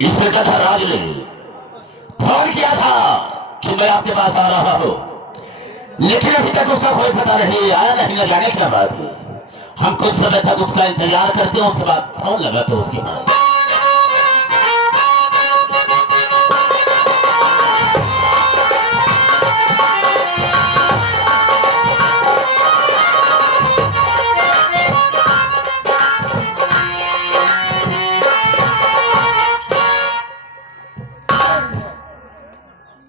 Inspector राज ने phone किया था कि मैं आपके पास आ रहा हूं, लेकिन अभी तक उसका कोई पता नहीं आया, नहीं न जाने क्या बात है। हम कुछ समय तक उसका इंतजार करते हैं, उसके बाद फोन लगाते हैं उसके बाद।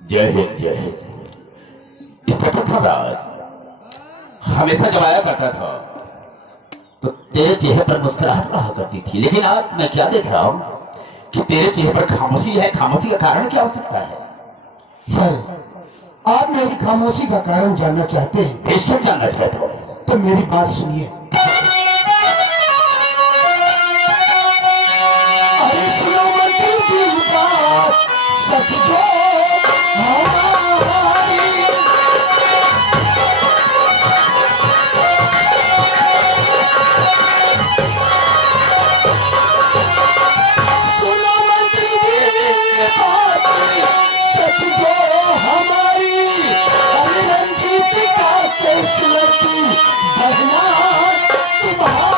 जय हिंद जय हिंद। इंस्पेक्टर साहब हमेशा जब आया करता था तो तेरे चेहरे पर मुस्कुराहट रहा करती थी, लेकिन आज मैं क्या देख रहा हूँ कि तेरे चेहरे पर खामोशी है। खामोशी का कारण क्या हो सकता है? सर, आप मेरी खामोशी का कारण जानना चाहते हैं? बेशक जानना चाहता हूँ। तो मेरी बात सुनिए। अरे सुनो मंत्री जी बात सच जो हमारी, सुनो मंत्री जी बात सच जो हमारी, अरे रंजीत का केस लड़की बहना तुम्हारी।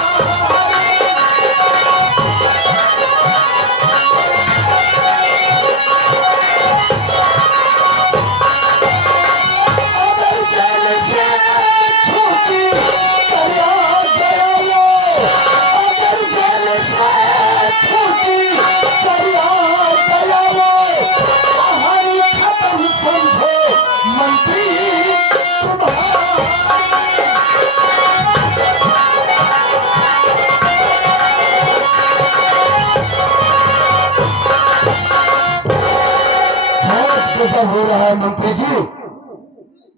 गजब हो रहा है मंत्री जी,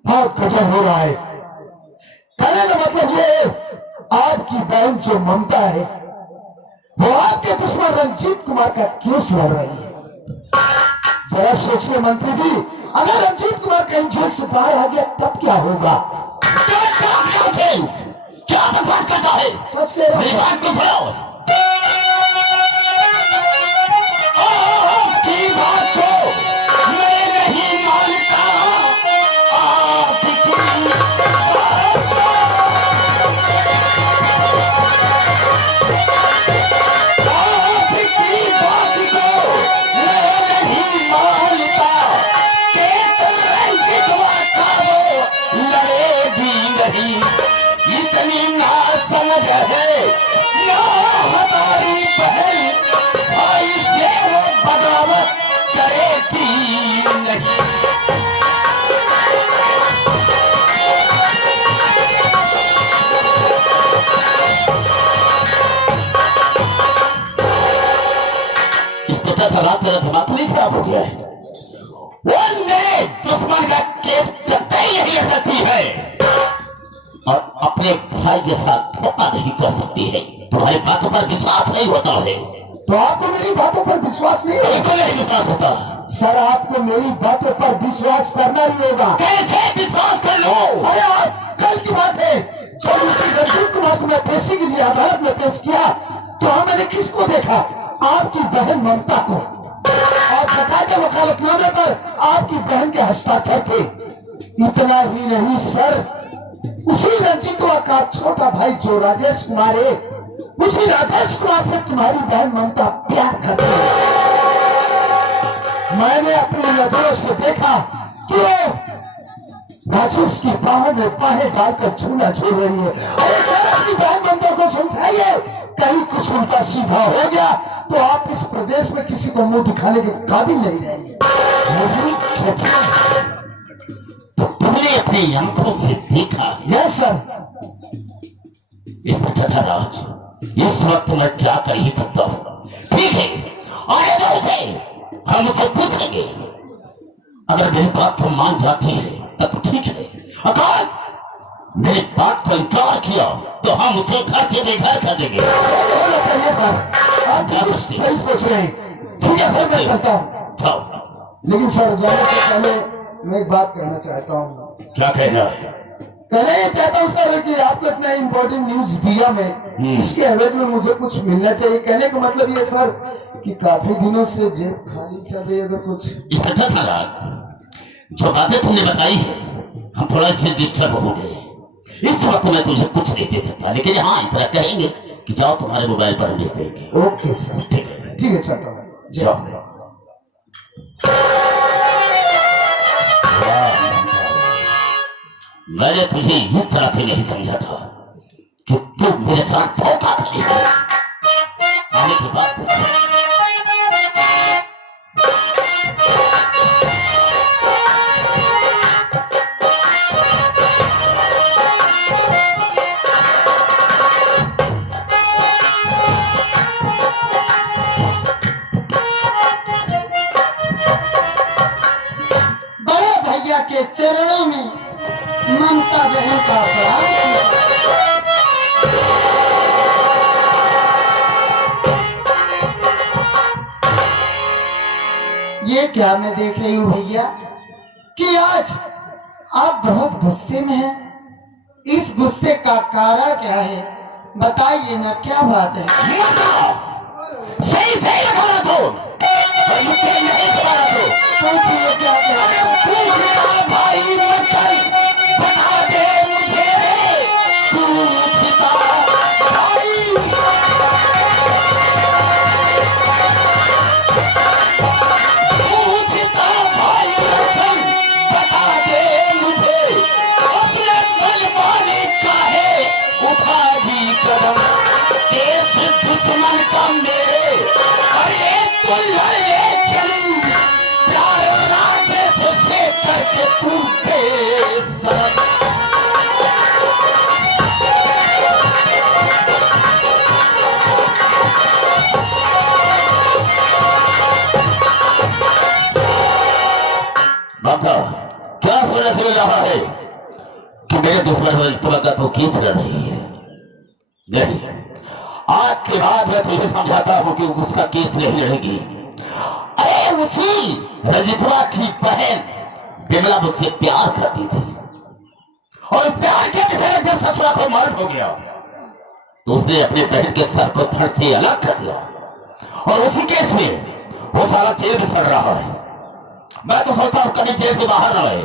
बहुत गजब हो रहा है। कहने का मतलब ये, आपकी बहन जो ममता है वो आपके दुश्मन रंजीत कुमार का केस लड़ रही है। जरा सोचिए मंत्री जी, अगर रंजीत कुमार कहीं जेल से बाहर आ गया तब क्या होगा? क्या बकवास करता है? सच कह रहा मेरी हूं। बात को सुनो। आपकी बात को मैं नहीं मानता। आपकी बात को मैं नहीं मानता। केतन रंजित का वो लड़ेगी नहीं, इतनी ना समझ है ना हमारी बहन भाई से वो बगावत करेगी नहीं। इस पता था रात तेरा दिमाग नहीं खराब हो गया है? वो मेरे दुश्मन का केस कतई नहीं ले सकती है और अपने भाई के साथ धोखा नहीं कर सकती है। तुम्हारी बातों पर विश्वास नहीं होता है। तो आपको मेरी बातों पर विश्वास नहीं है? बिल्कुल नहीं विश्वास होता। सर, आपको मेरी बातों पर विश्वास करना ही होगा। कैसे विश्वास कर लो? अरे आज कल की बात है, जब मुझे रंजीत कुमार को मैं पेशी के लिए अदालत में पेश किया तो मैंने किसको देखा? आपकी बहन ममता को। और बकायदे वकालतनामे पर आपकी बहन के हस्ताक्षर थे। इतना ही नहीं सर, उसी रंजीत कुमार का छोटा भाई जो राजेश कुमार है, उसी राजेश कुमार से तुम्हारी बहन ममता प्यार करती है। मैंने अपनी नजरों से देखा कि वो राजेश की बाहों में बाहें डालकर झूला झूल रही है। अरे सर, अपनी बहन ममता को समझाइए, कहीं कुछ उल्टा सीधा हो गया तो आप इस प्रदेश में किसी को मुंह दिखाने के काबिल नहीं रहेंगे। तो तुमने अपनी आंखों से देखा? Yes sir. इंस्पेक्टर राज, इस वक्त मैं क्या कर ही सकता हूँ? ठीक है, आने दो उसे, हम उसे पूछेंगे। अगर मेरी बात को मान जाती है तब ठीक है, अगर मेरी बात को इनकार किया तो हम उसे घर से बेघर कर देंगे। होना चाहिए सर, आप सही सोच रहे हैं। ठीक है सर, मैं चलता हूँ। जाओ। लेकिन सर, जाने से पहले मैं एक बात कहना चाहता हूँ। क्या कहना है? कहना ये चाहता हूँ सर कि आपको इतना इम्पोर्टेंट न्यूज दिया मैं, इसके एवज में मुझे कुछ मिलना चाहिए। कहने का मतलब ये सर कि काफी दिनों से जेब खाली चल रही है, अगर कुछ इंस्पेक्टर साहब, जो बातें तुमने बताई है हम थोड़ा से डिस्टर्ब हो गए। इस वक्त मैं तुझे कुछ नहीं दे सकता, लेकिन हाँ इतना कहेंगे कि जाओ तुम्हारे मोबाइल पर मिस देंगे। ओके सर, ठीक है चलता हूँ, जाओ। मैंने तुझे इस तरह से नहीं समझा था कि तू मेरे साथ धोखा करेगी। आने के बाद बड़े भैया के चरणों में ममता बहन का प्रणाम। ये क्या मैं देख रही हूँ भैया कि आज आप बहुत गुस्से में हैं। इस गुस्से का कारण क्या है बताइए ना, क्या बात है? सही सही लगा तो मुझसे नहीं खबरा तो पूछिए क्या क्या पूछना भाई मत कर, बता दे मुझे पूछता भाई। पूछता भाई रतन, बता दे मुझे अपने बलवाने का है उपाधि कदम केस दुश्मन का मेरे। अरे तू लड़ने चली प्यार राजेश से करके तू बेसरम। बाबा क्या सोना सुन रहा है कि मेरे दुश्मन पर इज्तमा का तो केस लड़ रही है? नहीं, आज के बाद मैं तुझे समझाता हूं कि उसका केस नहीं लड़ेगी। अरे उसी रजितवा की बहन बिमला मुझसे प्यार करती थी और प्यार के विषय में जब ससुरा को मालूम हो गया तो उसने अपने बहन के सर को धड़ से अलग कर दिया और उसी केस में वो सारा जेल में सड़ रहा है। मैं तो सोचता हूं कभी जेल से बाहर ना आए,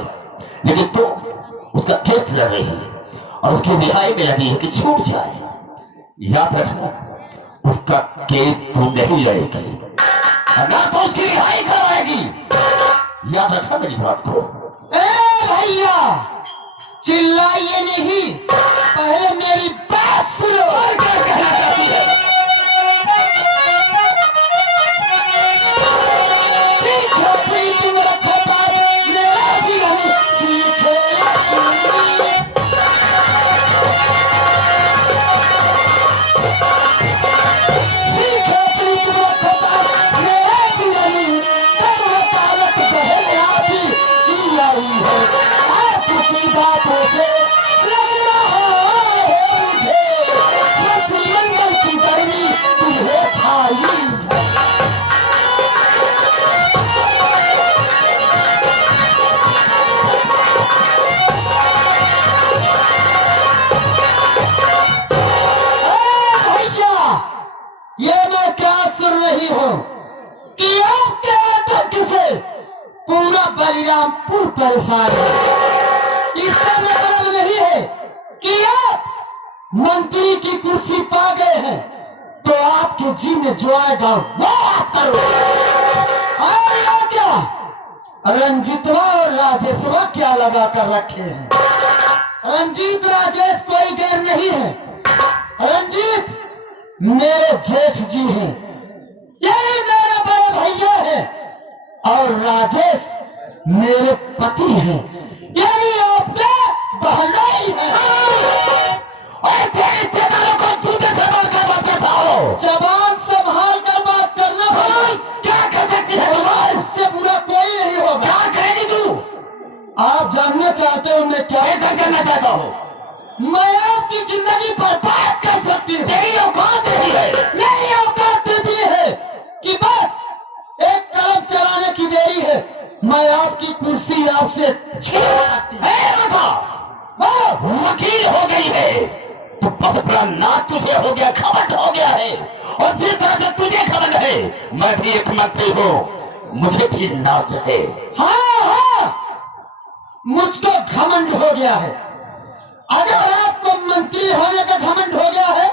लेकिन तो उसका केस लड़ रही है और उसकी रिहाई में लगी है कि छूट जाए। याद रखना, उसका केस तू नहीं लड़ेगी, अगर तो उसकी रिहाई करवाएगी। याद रखना मेरी बात को। ए भैया चिल्लाइए नहीं, पहले मेरी बात सुनो। और क्या कहना चाहती है? सीखो प्रीति मेरा खता, मेरा भी हम सीखे। सीखो प्रीति मेरा खता, मेरा भी हम तब वकालत बहन आपी की आई है। आपकी बातों से लग रहा है मुझे मंत्रिमंडल की गर्मी तुझे छाई। ये मैं क्या सुन रही हूँ कि आपके आतंक से पूरा बलिरामपुर परेशान है। इसका मतलब नहीं है कि आप मंत्री की कुर्सी पा गए हैं तो आपके जी में जो आएगा वो आप करो। और क्या रंजीतवा और राजेशवा क्या लगा कर रखे हैं? रंजीत राजेश कोई गैर नहीं है। रंजीत मेरे जेठ जी हैं, यानी मेरे बड़े भैया हैं, और राजेश मेरे पति हैं, यानी आपके बहनोई हैं। ऐसे रिश्तेदारों को जूते से मारकर बात करता हो। जबान संभाल कर बात करना भाई। क्या कर सकती है तुम्हारे? इससे बुरा कोई नहीं होगा। क्या कहेगी तू? आप जानना चाहते हो मैं क्या ऐसा करना चाहता हूँ? मैं आपकी जिंदगी बर्बाद कर सकती हूँ। तेरी औकात देती है। मेरी औकात देती है कि बस एक कलम चलाने की देरी है, मैं आपकी कुर्सी आपसे छीन सकती हूँ। ए बेटा, वकील हो गई है तो बहुत बड़ा नाक तुझे हो गया, घमंड हो गया है। और जिस तरह से तुझे घमंड है, मैं भी एक मंत्री हूँ, मुझे भी नाज है। हाँ हाँ, मुझको घमंड हो गया है। अगर आपको मंत्री होने का घमंड हो गया है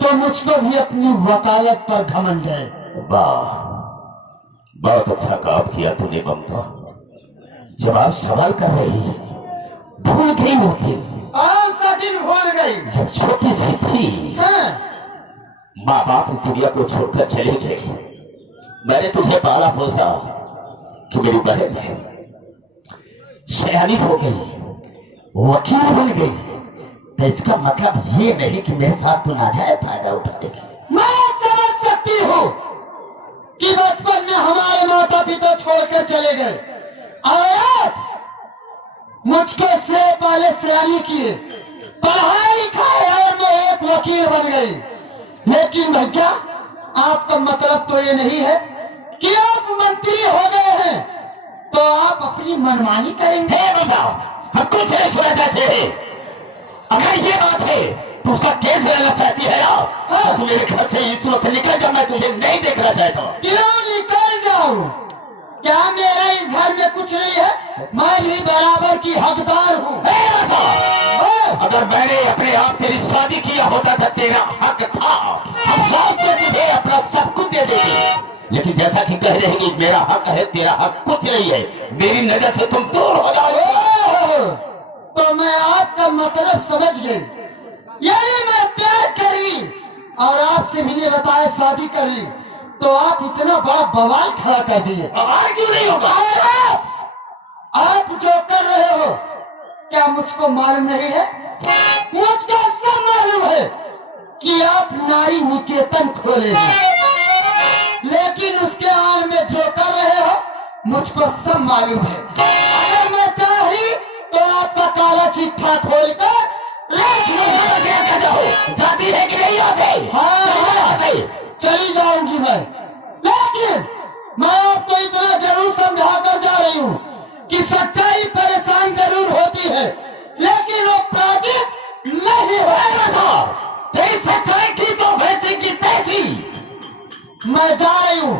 तो मुझको भी अपनी वकालत पर घमंड है। वाह, बहुत अच्छा काम किया तूने ममता। जब आप सवाल कर रही है, भूल गई वो दिन, कौन सा दिन भूल गई? जब छोटी सी थी, हाँ। माँ बाप इस दुनिया को छोड़कर चले गए। मैंने तुझे पाला पोसा कि मेरी बहन है, सयानी हो गई, वकील बन गई, तो इसका मतलब ये नहीं कि मेरे साथ तू नाजायज फायदा उठाएगी। मैं समझ सकती हूँ कि बचपन में हमारे माता पिता छोड़कर चले गए और मुझको से पहले सयानी किए, पढ़ाई लिखाई और मैं एक वकील बन गई। लेकिन भैया, आपका मतलब तो ये नहीं है कि आप मंत्री हो गए हैं तो आप अपनी मनमानी करेंगे। बताओ, हम कुछ नहीं सुना चाहते हैं। अगर ये बात है तो उसका केस लेना चाहती है ना, तो तू मेरे घर से इस वक्त निकल जा, मैं तुझे नहीं देखना चाहता। क्यों निकल जाऊं? क्या मेरा इस घर में कुछ नहीं है? मैं भी बराबर की हकदार हूँ। अगर मैंने अपने आप तेरी शादी किया होता था, तेरा हक था, हम साथ से तुझे अपना सब कुछ दे देंगे। लेकिन जैसा कि कह रहे कि मेरा हक है, तेरा हक कुछ नहीं है, मेरी नजर से तुम दूर हो जाओ। तो मैं आपका मतलब समझ गई, यानी मैं प्यार करी और आपसे मिले बताए शादी करी, तो आप इतना बड़ा बवाल खड़ा कर दिए। बवाल क्यों नहीं होगा? आप जो कर रहे हो क्या मुझको मालूम नहीं है? मुझको सब मालूम है कि आप नारी निकेतन खोले हैं, लेकिन उसके आड़ में जो कर रहे हो मुझको सब मालूम है। अगर मैं चाही तो आपका काला चिट्ठा खोलकर जाती है कि नहीं आते? हाँ, चली जाऊंगी मैं। लेकिन मैं आपको इतना जरूर समझा कर जा रही हूँ कि सच्चाई परेशान जरूर होती है, लेकिन वो प्राजित नहीं होगा। तेरी सच्चाई की तो वैसी की तैसी। मैं जा रही हूँ।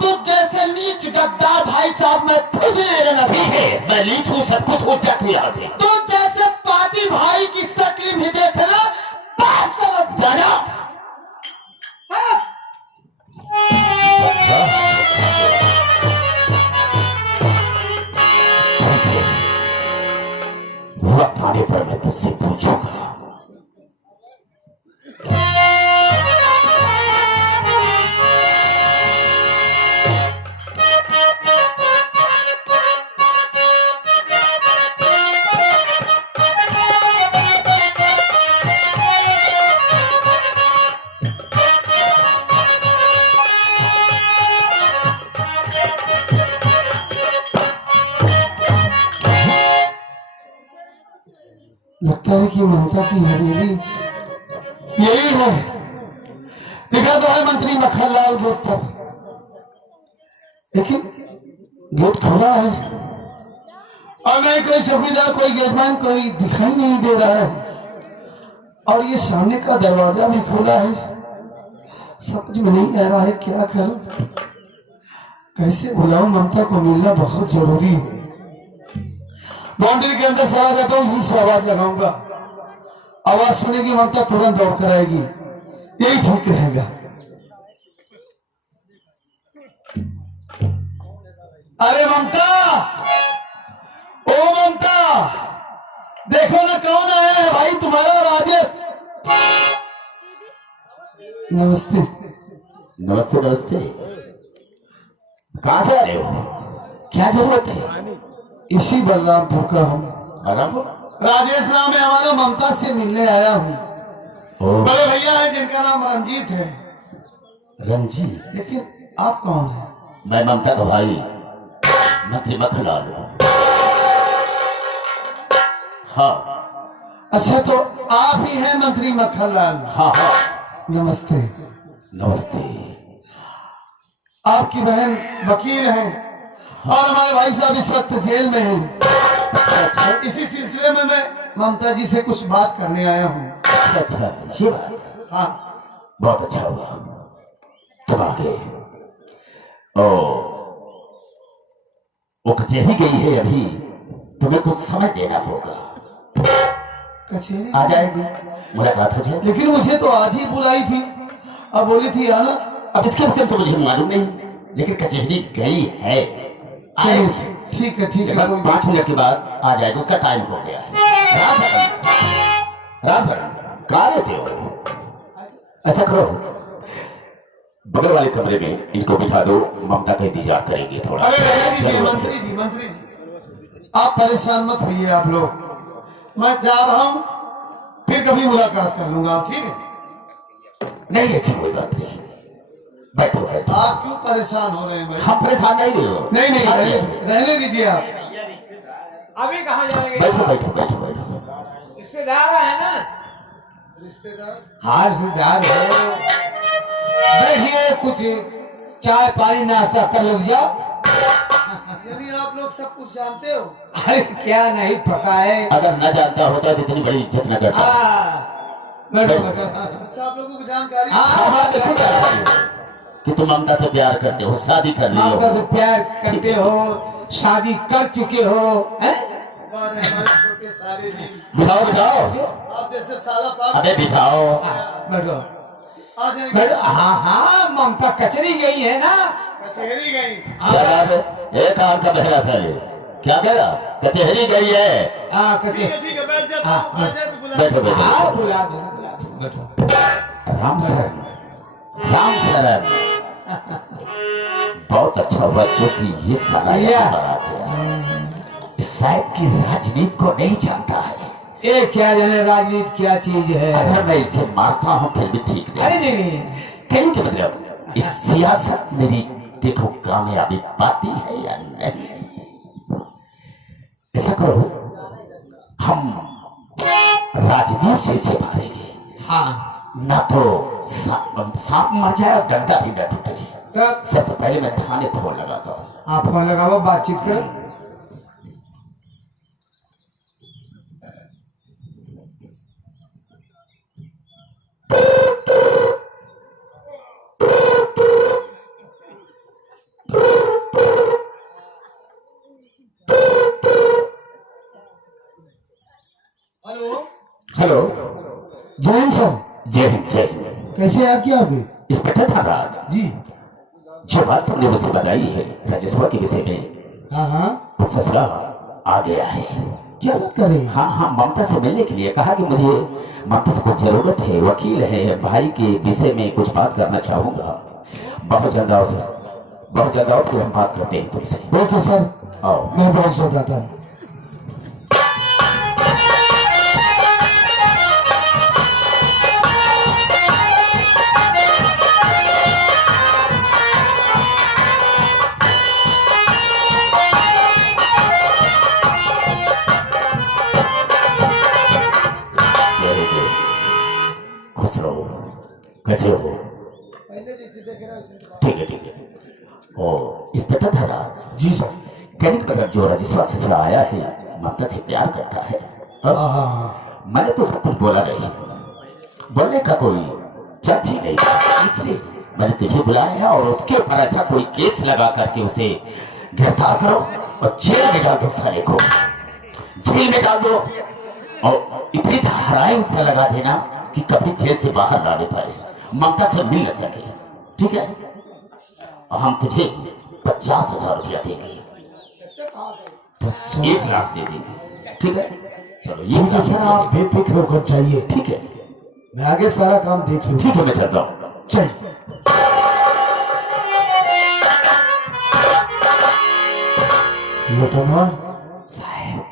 तुझ जैसे नीच गद्दार भाई साहब मैं खुद नहीं रहना। ठीक है, मैं नीच हूँ, सब कुछ हो जा तू यहाँ से। तुझ जैसे पापी भाई की शक्ल भी देखना बात समझ जाना। वक्त आने पर मैं तुझसे पूछूंगा। लगता है कि ममता की हवेली यही है। लिखा तो है मंत्री मक्खनलाल गेट पर, लेकिन गेट खुला है और नहीं कोई चौकीदार, कोई गेटमैन, कोई दिखाई नहीं दे रहा है। और ये सामने का दरवाजा भी खुला है। समझ में नहीं आ रहा है क्या करूं, कैसे बुलाऊं? ममता को मिलना बहुत जरूरी है। बाउंड्री के अंदर चला जाता हूँ, यहीं से आवाज लगाऊंगा, आवाज सुनेगी ममता तुरंत दौड़ कर आएगी, यही ठीक रहेगा। अरे ममता, ओ ममता, देखो ना कौन आया है। भाई तुम्हारा राजेश। नमस्ते। नमस्ते नमस्ते। कहाँ से आ रहे हो? क्या जरूरत है? इसी बलरामपुर का हूँ। राजेश नाम है हमारा, ममता से मिलने आया हूँ। बड़े भैया है जिनका नाम रंजीत है। रंजीत? लेकिन आप कौन हैं? मैं ममता का भाई मंत्री मक्खनलाल हूँ। हाँ। अच्छा, तो आप ही हैं मंत्री मक्खनलाल? हाँ हाँ। नमस्ते। नमस्ते। आपकी बहन वकील हैं और हमारे भाई साहब इस वक्त जेल में हैं। अच्छा। इसी सिलसिले में मैं ममता जी से कुछ बात करने आया हूँ। अच्छा, ये बात। हाँ, बहुत अच्छा हुआ। तब आगे ओ वो कचहरी गई है अभी, तुम्हें कुछ समय देना होगा। कचहरी आ जाएगी, मुलाकात हो जाएगी। लेकिन मुझे तो आज ही बुलाई थी, अब बोली थी आना। अब इसके विषय में तो मुझे मालूम नहीं, लेकिन कचहरी गई है। चलिए ठीक है, ठीक है। लगभग 5 मिनट के बाद आ जाएगा, उसका टाइम हो गया है। राजभरण कहाँ रहते हो? ऐसा करो, बगल वाले कमरे में इनको बिठा दो, ममता का इंतजार करेंगे थोड़ा। अरे रहने दीजिए मंत्री जी, मंत्री जी आप परेशान मत होइए आप लोग, मैं जा रहा हूँ, फिर कभी मुलाकात कर लूंगा, ठीक है? नहीं, ऐसी कोई बात नहीं। बैठो बैठो। आप क्यों परेशान हो रहे हैं भाई? हम परेशान नहीं हो। नहीं नहीं, रहने दीजिए आप। अभी कहाँ जाएंगे? बैठो बैठो बैठो बैठो। रिश्तेदार है ना? रिश्तेदार? हाँ रिश्तेदार हो, बैठिए, कुछ चाय पानी नाश्ता कर लो जाओ। यानी आप लोग सब कुछ जानते हो? अरे क्या नहीं पका है। अगर न जानता होता तो इतनी बड़ी इज्जत न करता। बैठो बैठो। अच्छा, आप लोगों को जानकारी? हाँ, देखो कि तुम ममता से प्यार करते हो, शादी कर ली ममता से हो। प्यार करते हो, शादी कर चुके हो, हैं? हमारे छोटे साले जी, बिठाओ बिठाओ। आप जैसे साला पाप अबे बिठाओ। बैठो आ जाएंगे। बैठो। हाँ हाँ, ममता कचरी गई है ना? कचहरी गई। क्या बात है? एक काम का बहरा साले, क्या कह रहा? कचहरी गई है। हाँ ठीक कचरी। है, ठीक है, बैठ जाता हूँ, आ जाए तो बुला। बैठो बैठो। हाँ बुला दो बैठो। राम शरण, राम शरण। बहुत अच्छा हुआ जो कि ये साला यहाँ पर आ गया। शायद की राजनीति को नहीं जानता है। ये क्या जाने राजनीति क्या चीज है? अगर मैं इसे मारता हूँ फिर भी ठीक नहीं। अरे नहीं नहीं, कहने के मतलब इस सियासत मेरी देखो कामयाबी पाती है या नहीं। ऐसा करो, हम राजनीति से इसे मारेंगे। हाँ ना तो सांप मर जाए और डंडा भी न टूटे। तब सबसे पहले मैं थाने फोन लगाता हूँ। आप फोन लगाओ, बातचीत करो। हेलो, हेलो, जैन सर, जय हिंद जय हिंद। कैसे याद किया अभी? इंस्पेक्टर धनराज, जी। जो बात तुमने मुझसे बताई है राजस्व के विषय में, हाँ हाँ, वो फैसला आ गया है। क्या बात कर रहे हैं? हाँ हाँ, ममता से मिलने के लिए कहा कि मुझे ममता से कुछ जरूरत है, वकील है, भाई के विषय में कुछ बात करना चाहूंगा। बहुत जल्द आओ सर, बहुत जल्द आओ, फिर हम बात करते हैं तुमसे। ओके सर, आओ। मैं बहुत सो जाता हूँ। खुश रहो, कैसे हो? पहले जैसे देख रहा हूँ। ठीक है ठीक है। ओ इंस्पेक्टर धनराज जी सर। कहने का मतलब जो राजस्व से आया है ममता से प्यार करता है। हाँ हाँ, मैंने तो उसको कुछ बोला नहीं, बोलने का कोई चांस ही नहीं था, इसलिए मैंने तुझे बुलाया है और उसके ऊपर ऐसा कोई केस लगा करके उसे गिरफ्तार करो और जेल में डाल दो, साले को जेल में डाल दो और इतनी धाराएं उस पर लगा देना कि कभी जेल से बाहर ना ले पाए, ममता से मिल न सके। ठीक है, और हम तुझे 50,000 रुपया देंगे, 1 लाख दे देंगे। ठीक है, चलो ये ठीक है सर, आप बेफिक्र होकर चाहिए। ठीक है, मैं आगे सारा काम देख लूँ। ठीक है, मैं चलता हूँ। चाहिए। लटमा साहब,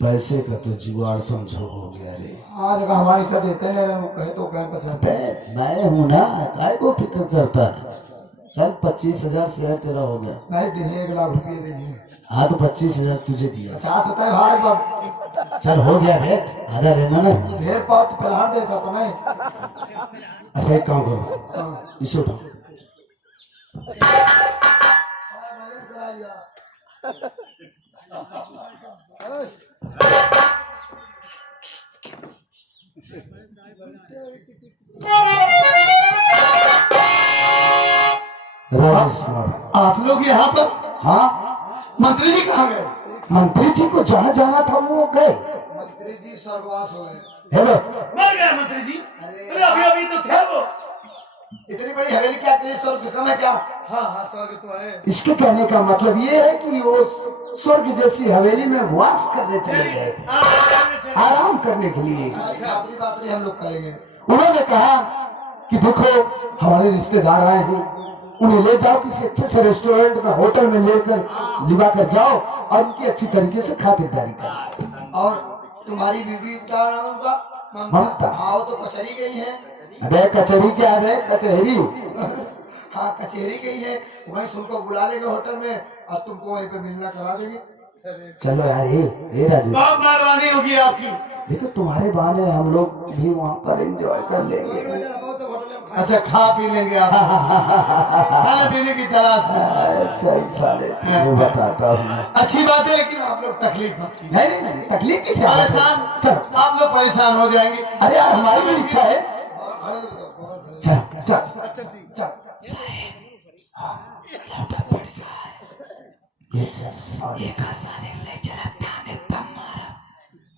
पैसे का तो जुगाड़ समझो हो गया रे। आज का हमारे साथ देते नहीं रहे, कहे तो कहे पसंद। मैं हूँ ना, काय को फिक्र करता है। चल 25,000 शेयर तेरा हो गया। नहीं दीजिए, 1 लाख रुपये दीजिए। हाँ तो 25,000 तुझे दिया। 50 होता है भाई बाप, चल हो गया भेंट, आधा लेना ना। ढेर पात फिलहाल देता तो नहीं। अच्छा एक काम करो, इसे उठाओ। आप लोग यहाँ पर? हाँ। मंत्री जी कहाँ गए? मंत्री जी को जहाँ जाना था वो गए। मंत्री जी स्वर्गवास हो गए। हेलो, मर गया मंत्री जी। अरे अभी अभी तो थे वो। इतनी बड़ी हवेली क्या तेरी स्वर्ग से कम है क्या? हाँ हाँ स्वर्ग तो है। इसके कहने का मतलब ये है कि वो स्वर्ग जैसी हवेली में वास करने चले गए, आराम करने के लिए। बात नहीं हम लोग करेंगे। उन्होंने कहा कि देखो हमारे रिश्तेदार आए हैं, उन्हें ले जाओ किसी अच्छे से रेस्टोरेंट में, होटल में लेकर लिवा कर जाओ और उनकी अच्छी तरीके से खातिरदारी करो। और तुम्हारी बीवी का नाम होगा? ममता। हाँ वो तो कचहरी गई है। अबे कचहरी क्या है? कचहरी। हाँ कचहरी गई है, वहीं उनको बुला लेंगे होटल में और तुमको वहीं पे मिलना करा देंगे। चलो यार, ये राजू, बहुत मेहरबानी होगी आपकी। देखो तुम्हारे बहाने हम लोग भी वहाँ पर एंजॉय कर लेंगे। अच्छा खा पी लेंगे आप। खाने पीने की तलाश में। अच्छा ही साले, मैं बताता हूँ। अच्छी बात है लेकिन आप लोग तकलीफ मत कीजिए। नहीं नहीं, तकलीफ की क्या बात है? परेशान चलो, आप लोग परेशान हो जाएंगे। अरे यार हमारी भी इच्छा है। चल चल अच्छा ठीक।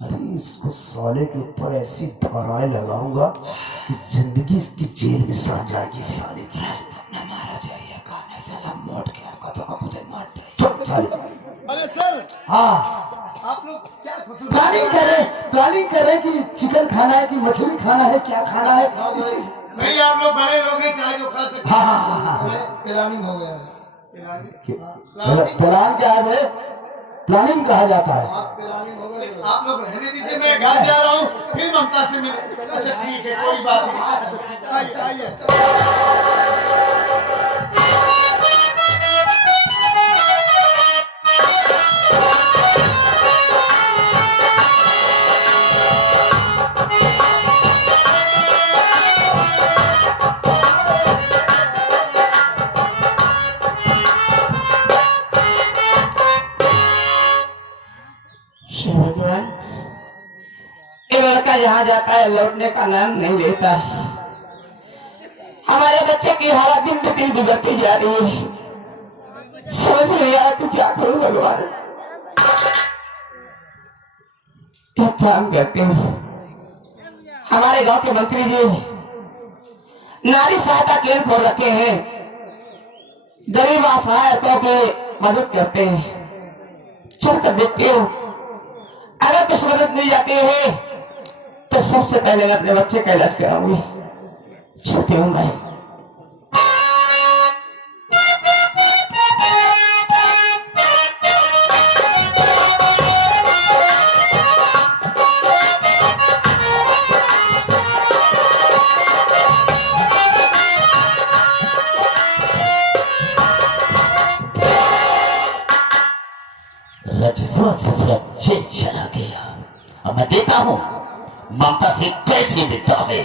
अरे इसको साले के ऊपर ऐसी धाराएं लगाऊंगा कि जिंदगी इसकी जेल में सड़ जाएगी साले की। न मारा जाइए खाने से मोट के आपका तो कपूते मोट चुप चल। अरे सर हाँ, आप लोग क्या खुश प्लानिंग करें कि चिकन खाना है कि मछली खाना है, क्या खाना है। नहीं आप लोग बड़े लोग हैं, चाहे जो खा सकते। हाँ, प्लानिंग हो गया है। प्लान क्या है? प्लानिंग कहा जाता है। आप प्लानिंग हो गया। आप लोग रहने दीजिए, मैं घर जा रहा हूँ, फिर ममता से मिले। अच्छा ठीक है, कोई बात नहीं। अच्छा ठीक है, आइए आइए। भगवान, ये लड़का जहाँ जाता है लौटने का नाम नहीं लेता। हमारे बच्चे की हालत दिन ब दिन बिगड़ती जा रही है। समझ नहीं आ रहा कि क्या करूं भगवान। एक काम करते हैं, हमारे गांव के मंत्री जी नारी सहायता केंद्र खोल रखे हैं, गरीब असहायों की मदद करते हैं। चलकर देखते हो, अगर कुछ मदद मिल जाती है तो सबसे पहले मैं अपने बच्चे का इलाज कराऊंगी। चलती हूँ मैं। रजस्वा से जेल चला गया। अब मैं देखता हूँ ममता से कैसे मिलता है।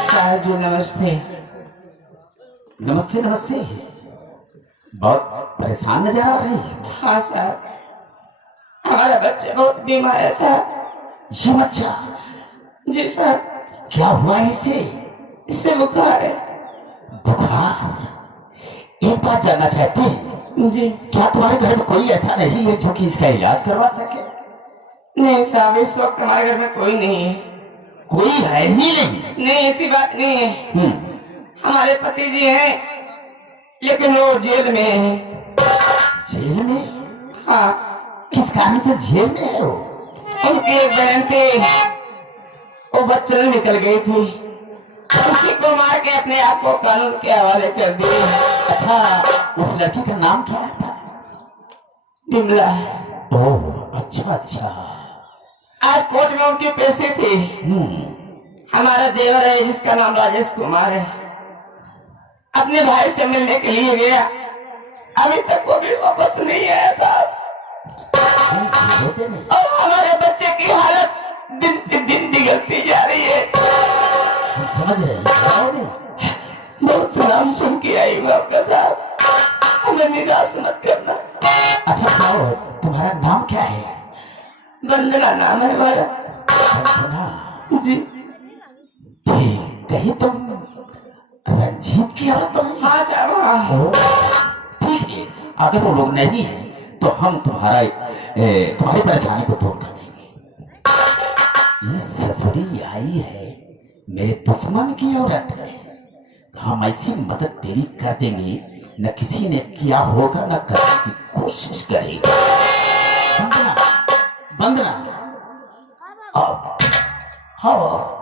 साहब जी नमस्ते। नमस्ते नमस्ते। बहुत परेशान नजर आ रही है। हाँ साहब, हमारा बच्चा बहुत बीमार है साहब। ये बच्चा? जी साहब। क्या हुआ इसे? इसे बुखार है। बुखार? एक बात जानना चाहते हैं जी, क्या तुम्हारे घर में कोई ऐसा नहीं है जो कि इसका इलाज करवा सके? नहीं साहब, इस वक्त हमारे घर में कोई नहीं है। कोई है ही नहीं? नहीं, ऐसी बात नहीं है। हमारे पति जी हैं लेकिन वो जेल में है। जेल में? हाँ। किस कारण से जेल में है वो? उनकी एक बहन थी, वो बच्चन निकल गई थी, उसी को मार के अपने आप को कानून के हवाले कर दिए। अच्छा, उस लड़की का नाम क्या था? बिमला। ओह अच्छा अच्छा। आज कोर्ट में उनकी पेशी थी। हमारा देवर है जिसका नाम राजेश कुमार है। अपने भाई से मिलने के लिए गया, अभी तक वो भी वापस नहीं आया साहब। और हमारे बच्चे की हालत दिन पे दिन बिगड़ती जा रही है। हम समझ रहे हैं। बहुत नाम सुन के आई हूँ आपका साहब, हमें निराश मत करना। अच्छा बताओ, तुम्हारा नाम क्या है? वंदना नाम है हमारा। वंदना जी ठीक। कहीं तुम रंजीत की औरत हो? हाँ साहब हाँ। ओ, ठीक है। अगर वो लोग नहीं है तो हम तुम्हारी परेशानी को दूर कर देंगे। ये ससुरी आई है मेरे दुश्मन की औरत है, तो हम ऐसी मदद तेरी कर देंगे न किसी ने किया होगा न करने की कोशिश करेगा। वंदना, वंदना आओ आओ।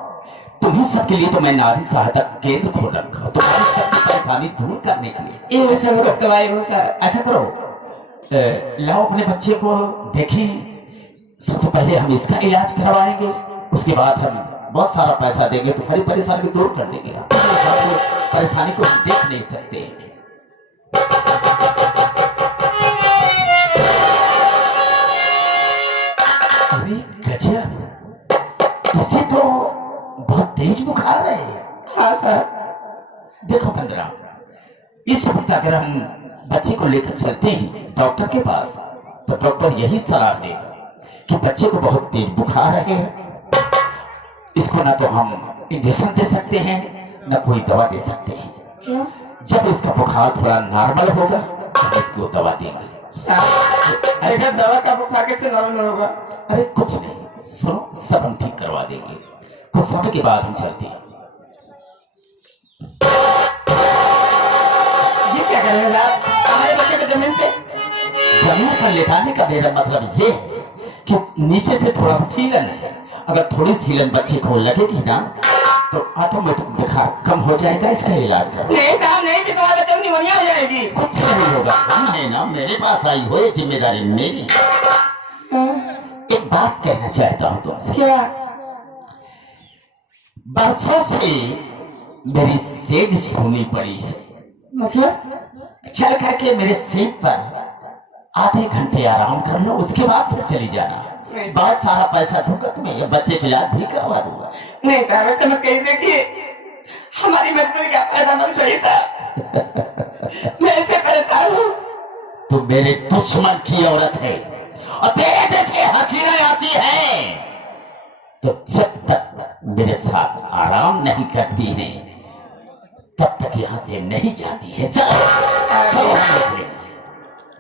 तुम्ही सबके लिए तो मैं नारी सहायता केंद्र खोल रखा, तुम्हारी सबकी परेशानी दूर करने के लिए। ये सब दवाई हो साहब। ऐसा करो, लाओ अपने बच्चे को देखें। सबसे पहले हम इसका इलाज करवाएंगे, उसके बाद हम बहुत सारा पैसा देंगे, तुम्हारी परेशानी दूर कर देंगे। परेशानी को हम देख नहीं सकते। अरे गजब, इसे तो बहुत तेज बुखार है। हाँ साहब। देखो वंदना, इस वक्त अगर हम बच्चे को लेकर चलते हैं डॉक्टर के पास, तो डॉक्टर यही सलाह देगा कि बच्चे को बहुत तेज बुखार है, इसको ना तो हम इंजेक्शन दे सकते हैं न कोई दवा दे सकते हैं। क्यों जब इसका बुखार थोड़ा नॉर्मल होगा तो इसको दवा देंगे। साहब? अगर दवा का बुखार कैसे नॉर्मल होगा? अरे कुछ नहीं, सुनो, सब हम ठीक करवा देंगे। कुछ समय के बाद हम चलते हैं। ये क्या कर रहे हैं साहब? हमारे बच्चे को जमीन पे जमीन पर लेटाने का मेरा मतलब ये है कि नीचे से थोड़ा सीलन है, अगर थोड़ी सीलन बच्चे को लगेगी ना तो ऑटोमेटिक बुखार कम हो जाएगा। इसका इलाज करो। नहीं साहब नहीं, फिर तुम्हारे बच्चे को निमोनिया हो जाएगी। कुछ नहीं होगा, हम है ना, मेरे पास आई हो, ये जिम्मेदारी मेरी। एक बात कहना चाहता हूँ तुमसे। क्या? बरसों से मेरी सेज सोनी पड़ी है, मतलब? चल करके मेरे सेज पर आधे घंटे आराम कर लो, उसके बाद फिर चली जाना। बहुत सारा पैसा दूंगा तुम्हें, ये बच्चे के इलाज भी करवा दूंगा। नहीं साहब ऐसे मत कहिए, देखिए हमारी मजबूरी का फायदा मत करिए साहब, मैं ऐसे परेशान हूँ। तू मेरे दुश्मन की औरत है और तेरे जैसे हसीना आती है तो जब तक मेरे साथ आराम नहीं करती है तब तक यहाँ से नहीं जाती है। चलो चलो हम निकले।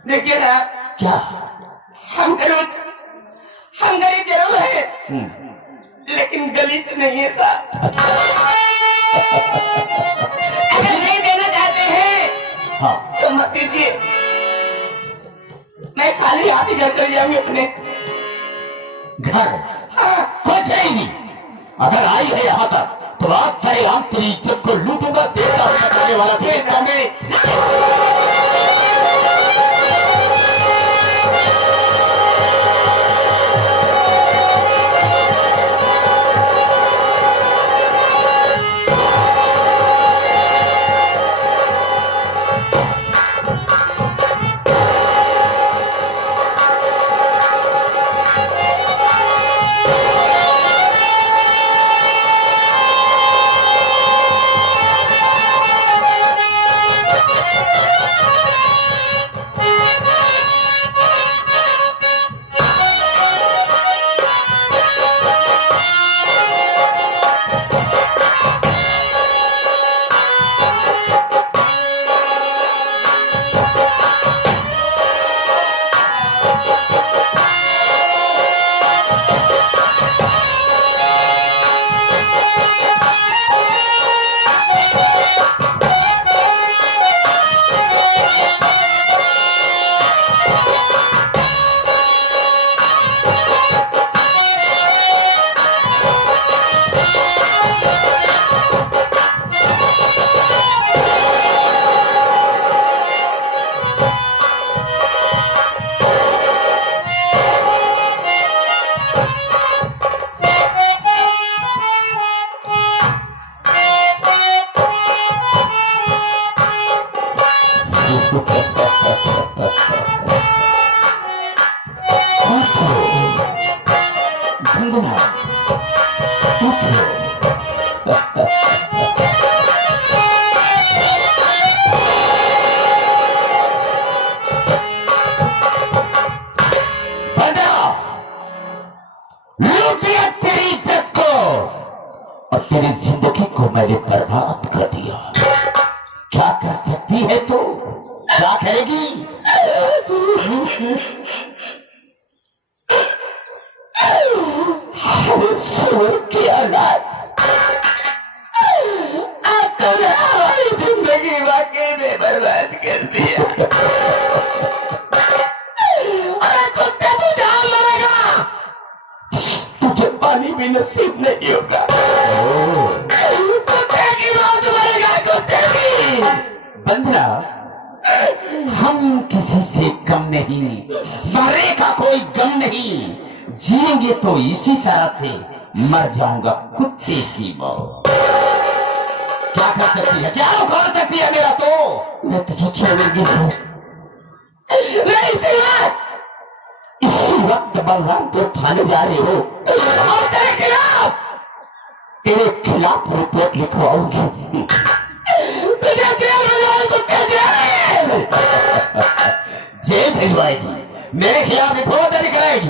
देखिए साहब, क्या? हम गरीब जरूर है लेकिन गलीच नहीं है साहब। अगर नहीं देना चाहते हैं हाँ, तो मत दीजिए, मैं खाली हाथ ही घर चली जाऊंगी अपने घर। हाँ। कुछ नहीं, अगर आई है यहाँ तक तो आज सारे हम तेरी इज्जत को लूटूंगा, देवता करने वाला भेजता मैं। वंदना उठो। लूटिया तेरी इज्जत को और तेरी जिंदगी को मैंने बर्बाद कर दिया। क्या कर सकती है तू? क्या करेगी? सुर की औलाद, तूने हमारी जिंदगी वाकई में बर्बाद कर दिया। अरे कुत्ते तू जान मरेगा, तुझे पानी भी नसीब नहीं होगा। कुत्ते की मौत मरेगा, कुत्ते की। बंदरा, हम किसी से कम नहीं, मरने का कोई गम नहीं। जिएंगे तो इसी तरह से, मर जाऊंगा कुत्ते की मौत। क्या कर सकती है? क्या उखाड़ सकती है मेरा? तो मैं तुझे छोड़ूंगी नहीं। इसी वक्त बलरामपुर थाने जा रहे हो और तेरे खिलाफ रिपोर्ट लिखवाऊंगी। तुझे जेल भेजवाऊंगी, जेल भेजवाएगी, मेरे खिलाफ रिपोर्ट दर्ज कराएगी।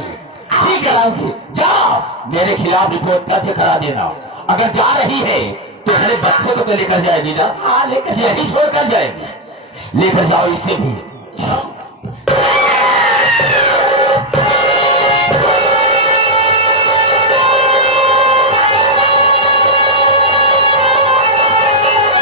ठीक कराऊंगी, जाओ मेरे खिलाफ रिपोर्ट दर्ज करा देना। अगर जा रही है तो मेरे बच्चे को तो लेकर जाएगी ना? हाँ, लेकर यही छोड़कर जाएगी। लेकर जाओ इसे भी।